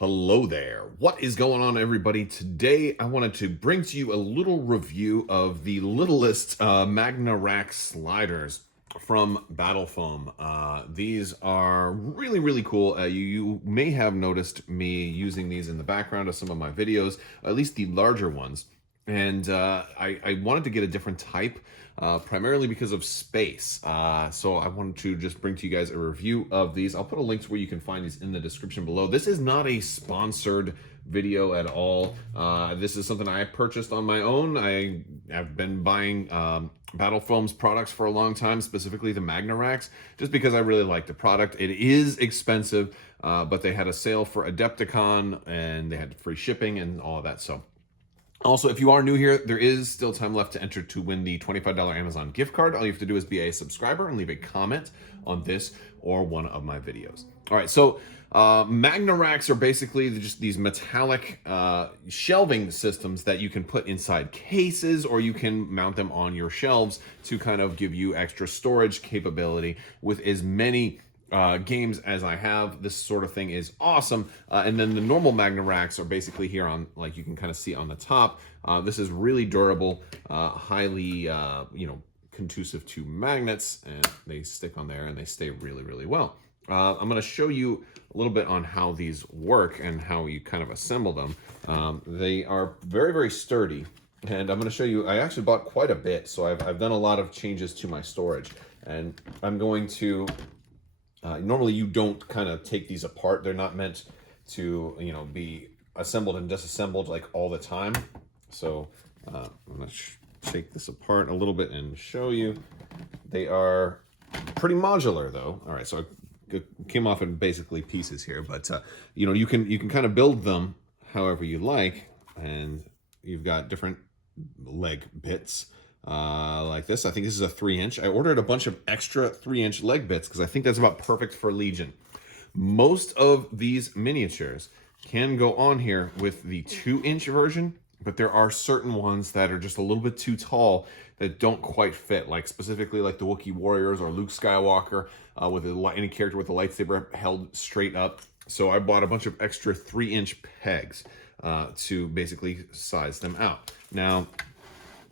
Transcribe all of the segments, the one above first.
Hello there. What is going on, everybody? Today, I wanted to bring to you a little review of the littlest Magna rack sliders from Battle Foam. These are really, really cool. You may have noticed me using these in the background of some of my videos, at least the larger ones. And I wanted to get a different type, primarily because of space. So I wanted to just bring to you guys a review of these. I'll put a link to where you can find these in the description below. This is not a sponsored video at all. This is something I purchased on my own. I have been buying Battle Foam's products for a long time, specifically the Magna racks, just because I really like the product. It is expensive, but they had a sale for Adepticon and they had free shipping and all of that. So also, if you are new here, there is still time left to enter to win the $25 Amazon gift card. All you have to do is be a subscriber and leave a comment on this or one of my videos. All right, so Magna racks are basically just these metallic shelving systems that you can put inside cases, or you can mount them on your shelves to kind of give you extra storage capability. With as many games as I have, this sort of thing is awesome. And then the normal Magna racks are basically here on, like you can kind of see on the top. This is really durable, highly conducive to magnets, and they stick on there and they stay really, really well. I'm going to show you a little bit on how these work and how you kind of assemble them. They are very, very sturdy, and I'm going to show you. I actually bought quite a bit, so I've done a lot of changes to my storage, and I'm going to normally you don't kind of take these apart. They're not meant to, be assembled and disassembled like all the time. So I'm going to take this apart a little bit and show you. They are pretty modular though. All right, so it came off in basically pieces here, but you can kind of build them however you like, and you've got different leg bits. Like this. I think this is a 3-inch. I ordered a bunch of extra 3-inch leg bits because I think that's about perfect for Legion. Most of these miniatures can go on here with the 2-inch version, but there are certain ones that are just a little bit too tall that don't quite fit, like specifically like the Wookiee Warriors or Luke Skywalker, with any character with a lightsaber held straight up. So I bought a bunch of extra 3-inch pegs to basically size them out. Now,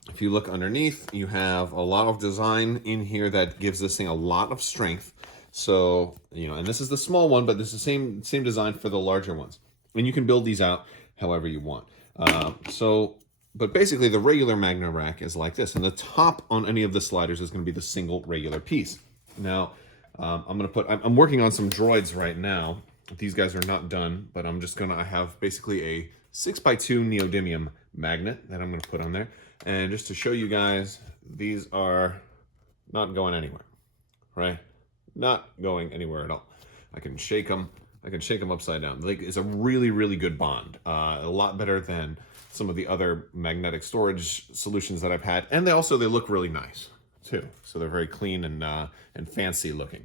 if you look underneath, you have a lot of design in here that gives this thing a lot of strength. So, and this is the small one, but this is the same design for the larger ones. And you can build these out however you want. But basically the regular Magna rack is like this. And the top on any of the sliders is going to be the single regular piece. Now, I'm working on some droids right now. These guys are not done, but I have basically a 6x2 neodymium magnet that I'm going to put on there. And just to show you guys, these are not going anywhere, right? Not going anywhere at all. I can shake them. I can shake them upside down. Like, it's a really, really good bond. A lot better than some of the other magnetic storage solutions that I've had. And they look really nice too. So they're very clean and fancy looking.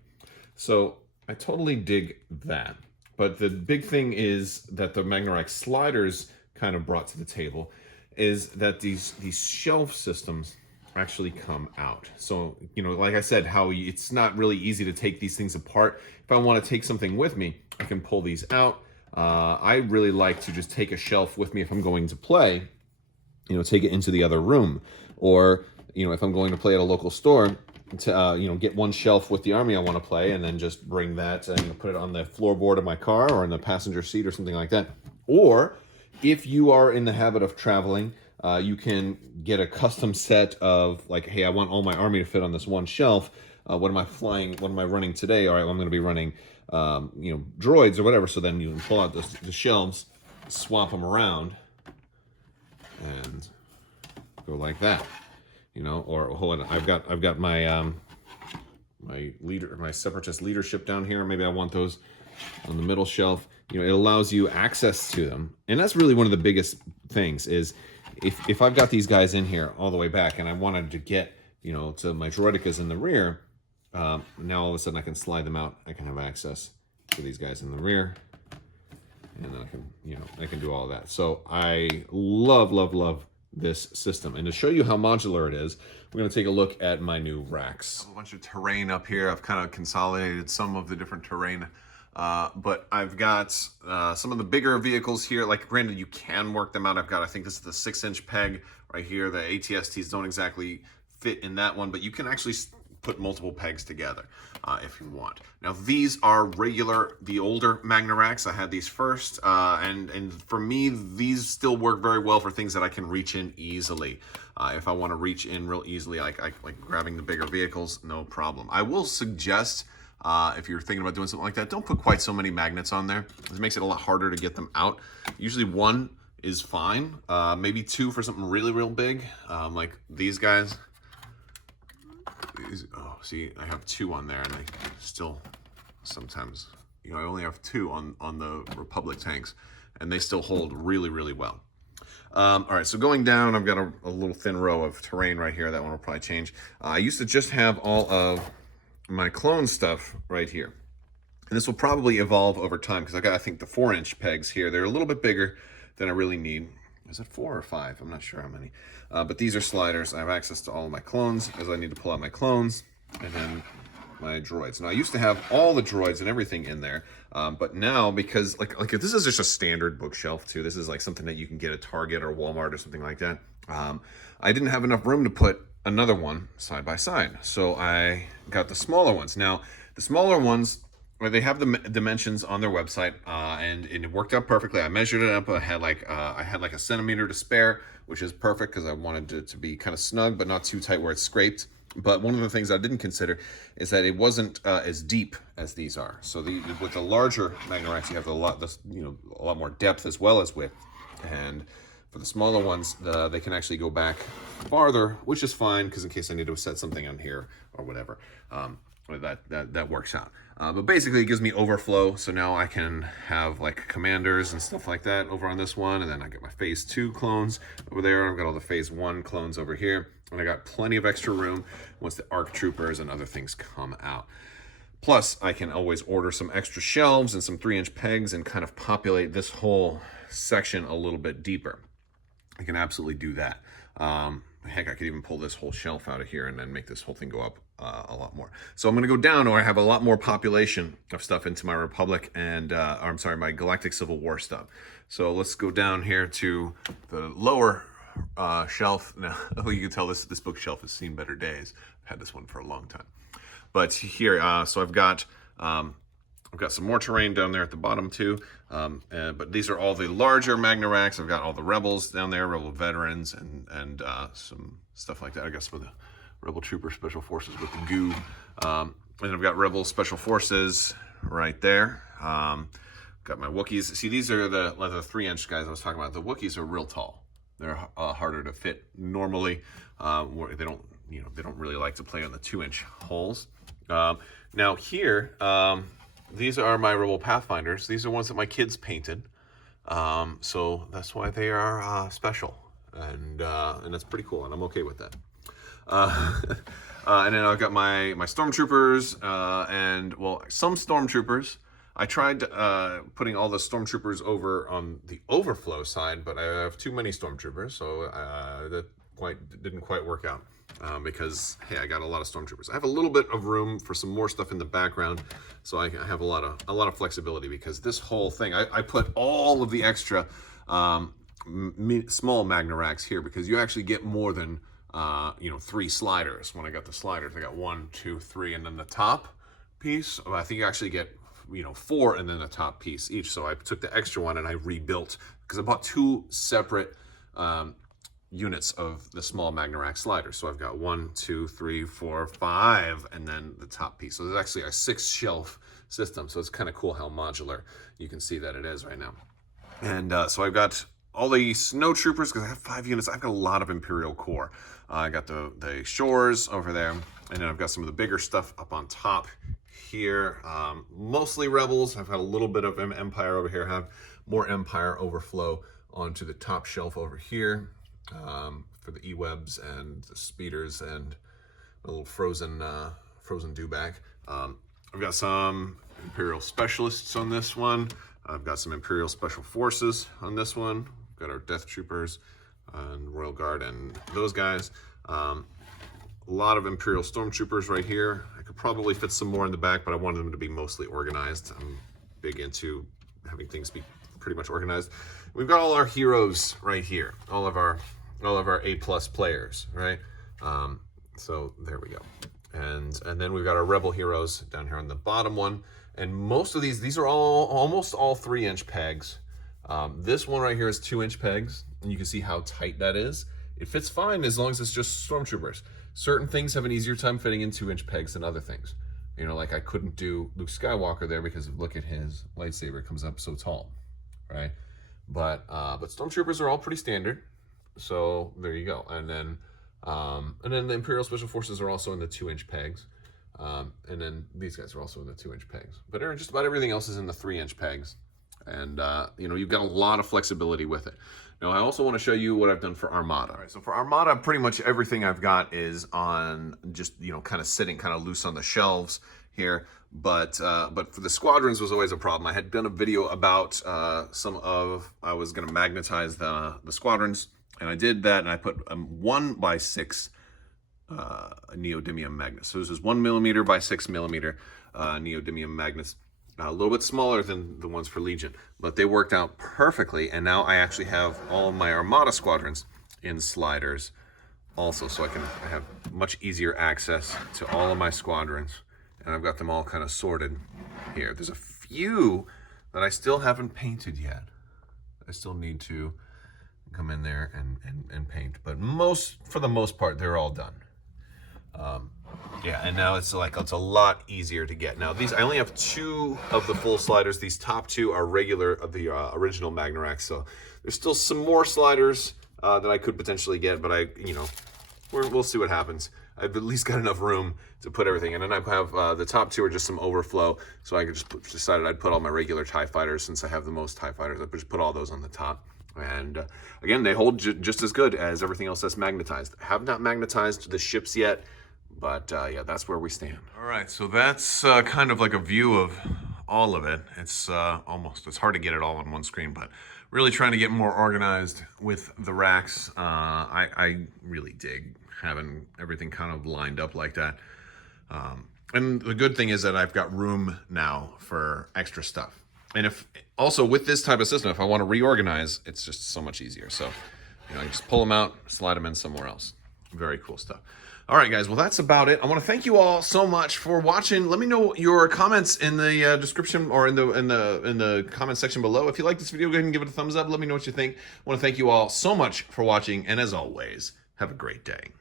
So I totally dig that. But the big thing is that the Magna rack sliders kind of brought to the table is that these shelf systems actually come out. So, like I said, it's not really easy to take these things apart. If I want to take something with me, I can pull these out. I really like to just take a shelf with me if I'm going to play, take it into the other room. Or, if I'm going to play at a local store, to get one shelf with the army I want to play, and then just bring that and put it on the floorboard of my car or in the passenger seat or something like that. Or if you are in the habit of traveling, you can get a custom set of, like, hey, I want all my army to fit on this one shelf. What am I running today? All right, well, I'm going to be running, droids or whatever. So then you can pull out the shelves, swap them around, and go like that. Or hold on, I've got my my separatist leadership down here. Maybe I want those on the middle shelf. It allows you access to them. And that's really one of the biggest things is if I've got these guys in here all the way back and I wanted to get, to my droidicas in the rear, now all of a sudden I can slide them out. I can have access to these guys in the rear. And then I can do all of that. So I love, love, love this system. And to show you how modular it is, we're going to take a look at my new racks. I have a bunch of terrain up here. I've kind of consolidated some of the different terrain But I've got some of the bigger vehicles here. Like, granted, you can work them out. I've got, I think this is the 6-inch peg right here. The ATSTs don't exactly fit in that one, but you can actually put multiple pegs together if you want. Now, these are regular, the older Magna racks. I had these first, and for me, these still work very well for things that I can reach in easily. If I want to reach in real easily, like grabbing the bigger vehicles, no problem. I will suggest, if you're thinking about doing something like that, don't put quite so many magnets on there. It makes it a lot harder to get them out. Usually one is fine, maybe two for something really, real big, like these guys. Oh, see, I have two on there, and I still sometimes, I only have two on the Republic tanks, and they still hold really, really well. All right, so going down, I've got a little thin row of terrain right here. That one will probably change. I used to just have all of my clone stuff right here. And this will probably evolve over time because I got, I think, the 4-inch pegs here. They're a little bit bigger than I really need. Is it 4 or 5? I'm not sure how many. But these are sliders. I have access to all of my clones as I need to pull out my clones and then my droids. Now, I used to have all the droids and everything in there, but now, because like if this is just a standard bookshelf too, this is like something that you can get at Target or Walmart or something like that. I didn't have enough room to put another one side by side, so I got the smaller ones. Now, the smaller ones, they have the dimensions on their website, and it worked out perfectly. I measured it up. I had like a centimeter to spare, which is perfect because I wanted it to be kind of snug, but not too tight where it's scraped. But one of the things I didn't consider is that it wasn't as deep as these are. So with the larger Magna racks, you have a lot more depth as well as width. And for the smaller ones, they can actually go back farther, which is fine because in case I need to set something on here or whatever, that works out. But basically, it gives me overflow. So now I can have like commanders and stuff like that over on this one, and then I get my Phase 2 clones over there. I've got all the Phase 1 clones over here. And I got plenty of extra room once the ARC troopers and other things come out. Plus, I can always order some extra shelves and some 3-inch pegs and kind of populate this whole section a little bit deeper. I can absolutely do that. Heck, I could even pull this whole shelf out of here and then make this whole thing go up a lot more. So I'm going to go down, or I have a lot more population of stuff into my Republic and, my Galactic Civil War stuff. So let's go down here to the lower shelf. Now, you can tell this bookshelf has seen better days. I've had this one for a long time. But here, so I've got some more terrain down there at the bottom too. But these are all the larger Magna racks. I've got all the Rebels down there, Rebel veterans, and some stuff like that. I guess for the Rebel Trooper Special Forces with the goo. And I've got Rebel Special Forces right there. Got my Wookiees. See, these are the 3-inch guys I was talking about. The Wookiees are real tall. They're harder to fit normally. They don't really like to play on the 2-inch holes. Now here, these are my Rebel Pathfinders. These are ones that my kids painted. So that's why they are special, and that's pretty cool, and I'm okay with that. And then I've got my Stormtroopers, and well, some Stormtroopers. I tried putting all the Stormtroopers over on the overflow side, but I have too many Stormtroopers, so that didn't quite work out. Because, hey, I got a lot of Stormtroopers. I have a little bit of room for some more stuff in the background, so I have a lot of flexibility, because this whole thing, I put all of the extra small Magna racks here, because you actually get more than 3 sliders. When I got the sliders, I got 1, 2, 3, and then the top piece, I think you actually get 4 and then the top piece each. So I took the extra one and I rebuilt, because I bought 2 separate units of the small Magna rack sliders. So I've got 1, 2, 3, 4, 5, and then the top piece. So there's actually a 6-shelf system. So it's kind of cool how modular you can see that it is right now. And so I've got all the snow troopers, because I have 5 units. I've got a lot of Imperial Corps. I got the Shores over there, and then I've got some of the bigger stuff up on top here. Mostly Rebels. I've got a little bit of Empire over here. I have more Empire overflow onto the top shelf over here. For the E-Webs and the speeders and a little frozen dewback. I've got some Imperial Specialists on this one. I've got some Imperial Special Forces on this one. We've got our Death Troopers and Royal Guard and those guys. A lot of Imperial Stormtroopers right here. I could probably fit some more in the back, but I wanted them to be mostly organized. I'm big into having things be pretty much organized. We've got all our heroes right here, all of our A+ players, right? So there we go. And then we've got our Rebel heroes down here on the bottom one. And most of these are almost all 3-inch pegs. This one right here is 2-inch pegs, and you can see how tight that is. It fits fine as long as it's just stormtroopers. Certain things have an easier time fitting in 2-inch pegs than other things. You know, like I couldn't do Luke Skywalker there because look at his lightsaber, it comes up so tall, right? But stormtroopers are all pretty standard. So there you go. And then the Imperial Special Forces are also in the 2-inch pegs. And then these guys are also in the 2-inch pegs. But just about everything else is in the 3-inch pegs. And, you know, you've got a lot of flexibility with it. Now, I also want to show you what I've done for Armada. All right, so for Armada, pretty much everything I've got is on just, you know, kind of sitting kind of loose on the shelves here. But for the squadrons was always a problem. I had done a video about I was going to magnetize the squadrons. And I did that, and I put 1x6 neodymium magnets. So this is 1mm by 6mm neodymium magnets. A little bit smaller than the ones for Legion, but they worked out perfectly. And now I actually have all of my Armada squadrons in sliders also, so I have much easier access to all of my squadrons. And I've got them all kind of sorted here. There's a few that I still haven't painted yet. I still need to come in there and paint, but for the most part, they're all done. Yeah, and now it's a lot easier to get. Now these, I only have 2 of the full sliders. These top 2 are regular of the original Magna racks, so there's still some more sliders that I could potentially get, but we'll see what happens. I've at least got enough room to put everything in, and I have the top 2 are just some overflow, so I could decided I'd put all my regular TIE fighters, since I have the most TIE fighters. I just put all those on the top. And again, they hold just as good as everything else that's magnetized. I have not magnetized the ships yet, but yeah, that's where we stand. All right, so that's kind of like a view of all of it. It's hard to get it all on one screen, but really trying to get more organized with the racks. I really dig having everything kind of lined up like that. And the good thing is that I've got room now for extra stuff. And also with this type of system, if I want to reorganize, it's just so much easier. So, you know, I just pull them out, slide them in somewhere else. Very cool stuff. All right, guys. Well, that's about it. I want to thank you all so much for watching. Let me know your comments in the description or in the comment section below. If you like this video, go ahead and give it a thumbs up. Let me know what you think. I want to thank you all so much for watching. And as always, have a great day.